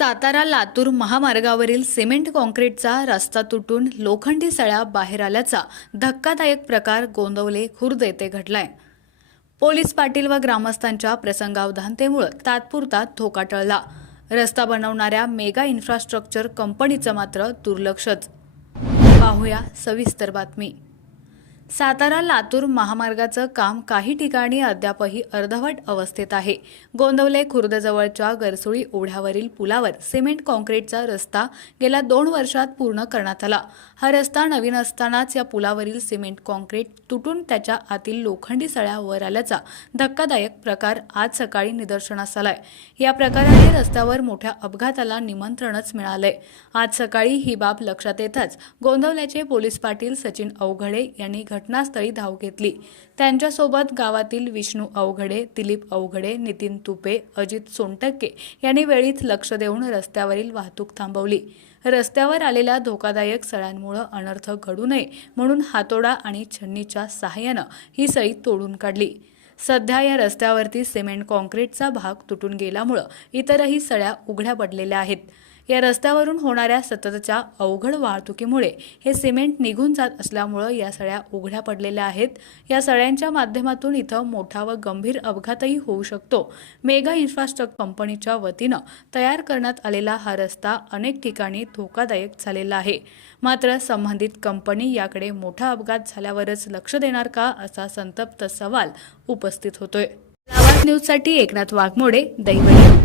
सातारा लातूर महामार्गावरील सिमेंट कॉन्क्रीटचा रस्ता तुटून लोखंडी सळ्या बाहेर आल्याचा धक्कादायक प्रकार गोंदवले खुर्द येथे घडलाय. पोलीस पाटील व ग्रामस्थांच्या प्रसंगावधानतेमुळे तात्पुरता धोका टळला. रस्ता बनवणाऱ्या मेगा इन्फ्रास्ट्रक्चर कंपनीचं मात्र दुर्लक्षच. पाहूया सविस्तर बातमी. सातारा लातूर महामार्गाचं काम काही ठिकाणी अद्यापही अर्धवट अवस्थेत आहे. गोंदवले खुर्दजवळच्या गरसुळी ओढ्यावरील पुलावर सिमेंट कॉन्क्रीटचा रस्ता गेल्या दोन वर्षात पूर्ण करण्यात आला. हा रस्ता नवीन असतानाच या पुलावरील सिमेंट कॉन्क्रीट तुटून त्याच्या आतील लोखंडी सळ्या वर आल्याचा धक्कादायक प्रकार आज सकाळी निदर्शनास आलाय. या प्रकाराने रस्त्यावर मोठ्या अपघाताला निमंत्रणच मिळालंय. आज सकाळी ही बाब लक्षात येताच गोंदवल्याचे पोलीस पाटील सचिन अवघडे यांनी घटनास्थळी धाव घेतली. त्यांच्यासोबत गावातील विष्णू अवघडे दिलीप अवघडे नितीन तुपे अजित सोनटक्के यांनी वेळीच लक्ष देऊन रस्त्यावरील वाहतूक थांबवली. रस्त्यावर आलेल्या धोकादायक सळ्यांमुळे अनर्थ घडू नये म्हणून हातोडा आणि छन्नीच्या सहाय्यानं ही सळी तोडून काढली. सध्या या रस्त्यावरती सिमेंट कॉन्क्रीटचा भाग तुटून गेल्यामुळं इतरही सळ्या उघड्या पडलेल्या आहेत. या रस्त्यावरून होणाऱ्या सततच्या अवघड वाहतुकीमुळे हे सिमेंट निघून जात असल्यामुळं या सळ्या उघड्या पडलेल्या आहेत. या सळ्यांच्या माध्यमातून इथं मोठा व गंभीर अपघातही होऊ शकतो. मेगा इन्फ्रास्ट्रक्चर कंपनीच्या वतीनं तयार करण्यात आलेला हा रस्ता अनेक ठिकाणी धोकादायक झालेला आहे. मात्र संबंधित कंपनी याकडे मोठा अपघात झाल्यावरच लक्ष देणार का असा संतप्त सवाल उपस्थित होतोय. आवाज न्यूजसाठी एकनाथ वाघमोडे दैवडी